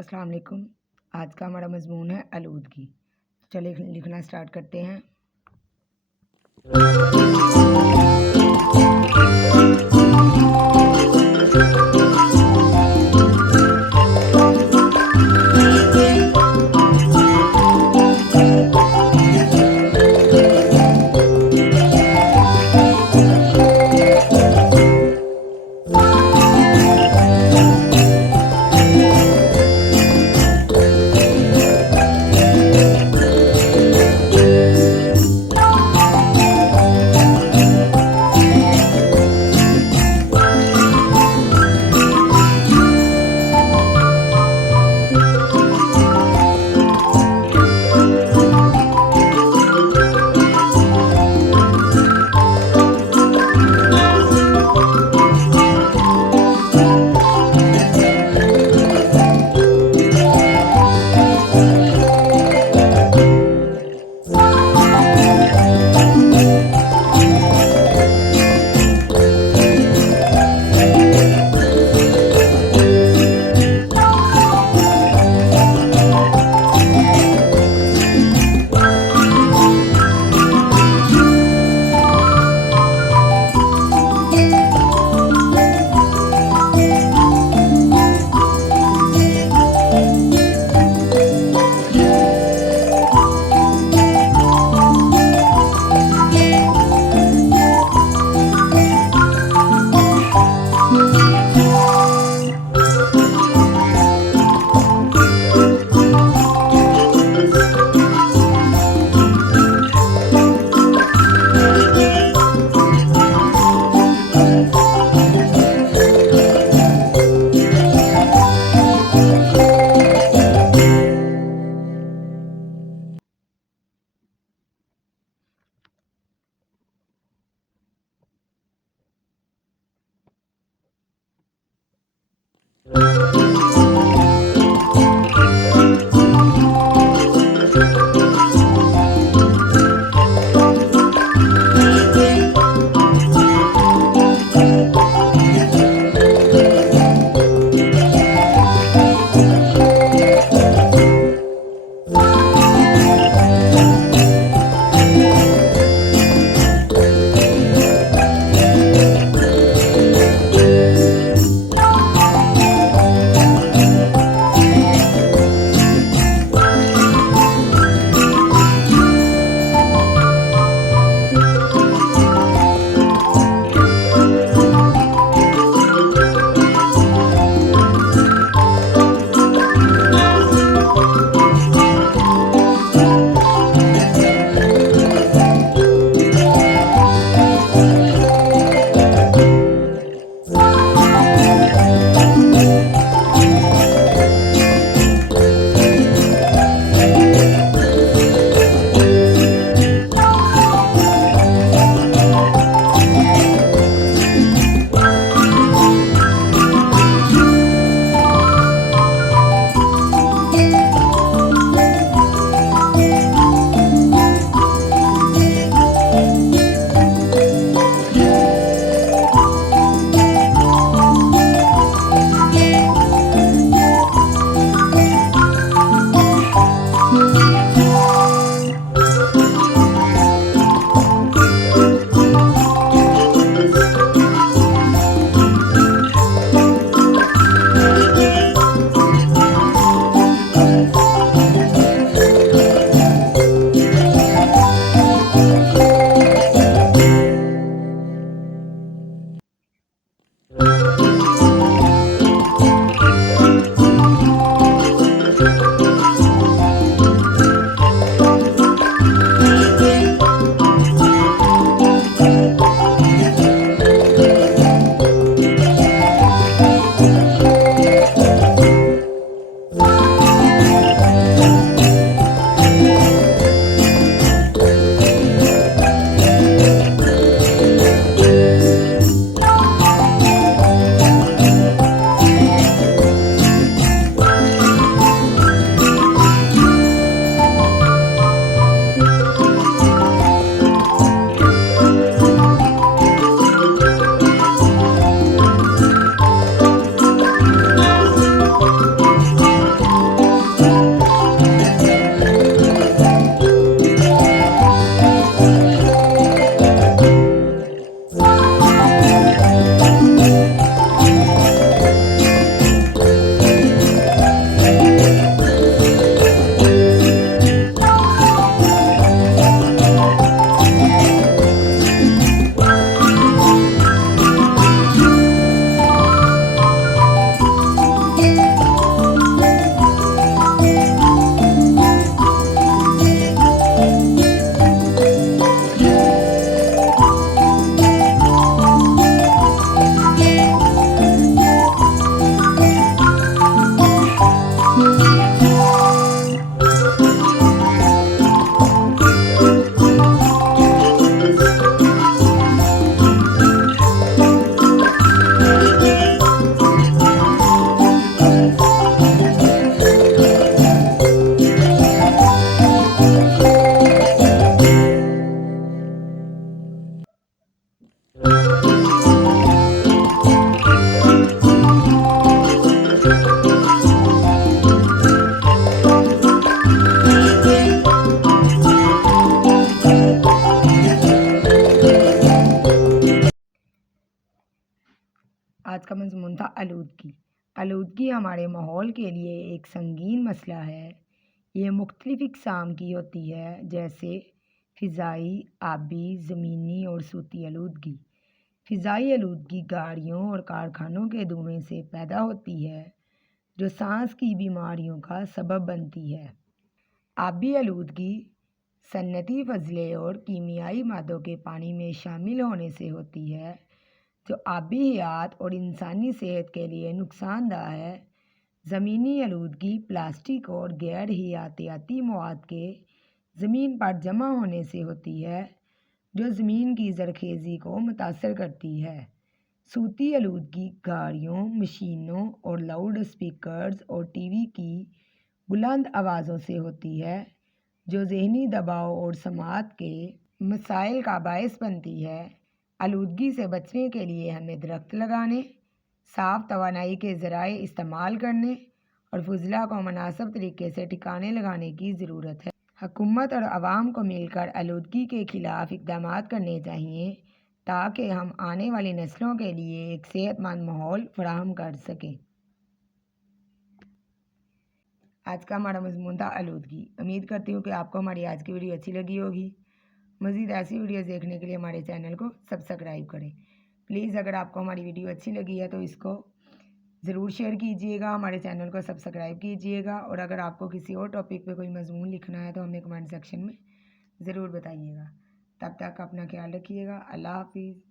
अस्सलाम वालेकुम। आज का हमारा मज़मून है आलूदगी। चलिए लिखना स्टार्ट करते हैं। آلودگی۔ آلودگی ہمارے ماحول کے لیے ایک سنگین مسئلہ ہے۔ یہ مختلف اقسام کی ہوتی ہے، جیسے فضائی، آبی، زمینی اور صوتی آلودگی۔ فضائی آلودگی گاڑیوں اور کارخانوں کے دھوئیں سے پیدا ہوتی ہے، جو سانس کی بیماریوں کا سبب بنتی ہے۔ آبی آلودگی صنعتی فضلے اور کیمیائی مادوں کے پانی میں شامل ہونے سے ہوتی ہے، جو آبی حیات اور انسانی صحت کے لیے نقصان دہ ہے۔ زمینی آلودگی پلاسٹک اور غیر حیاتیاتی مواد کے زمین پر جمع ہونے سے ہوتی ہے، جو زمین کی زرخیزی کو متاثر کرتی ہے۔ صوتی آلودگی گاڑیوں، مشینوں اور لاؤڈ اسپیکرز اور ٹی وی کی بلند آوازوں سے ہوتی ہے، جو ذہنی دباؤ اور سماعت کے مسائل کا باعث بنتی ہے۔ آلودگی سے بچنے کے لیے ہمیں درخت لگانے، صاف توانائی کے ذرائع استعمال کرنے اور فضلہ کو مناسب طریقے سے ٹھکانے لگانے کی ضرورت ہے۔ حکومت اور عوام کو مل کر آلودگی کے خلاف اقدامات کرنے چاہئیں تاکہ ہم آنے والی نسلوں کے لیے ایک صحت مند ماحول فراہم کر سکیں۔ آج کا ہمارا مضمون تھا آلودگی۔ امید کرتی ہوں کہ آپ کو ہماری آج کی ویڈیو اچھی لگی ہوگی۔ مزید ایسی ویڈیوز دیکھنے کے لیے ہمارے چینل کو سبسکرائب کریں۔ پلیز اگر آپ کو ہماری ویڈیو اچھی لگی ہے تو اس کو ضرور شیئر کیجیے گا، ہمارے چینل کو سبسکرائب کیجیے گا، اور اگر آپ کو کسی اور ٹاپک پہ کوئی مضمون لکھنا ہے تو ہمیں کمنٹ سیکشن میں ضرور بتائیے گا۔ تب تک اپنا خیال رکھیے گا۔ اللہ حافظ۔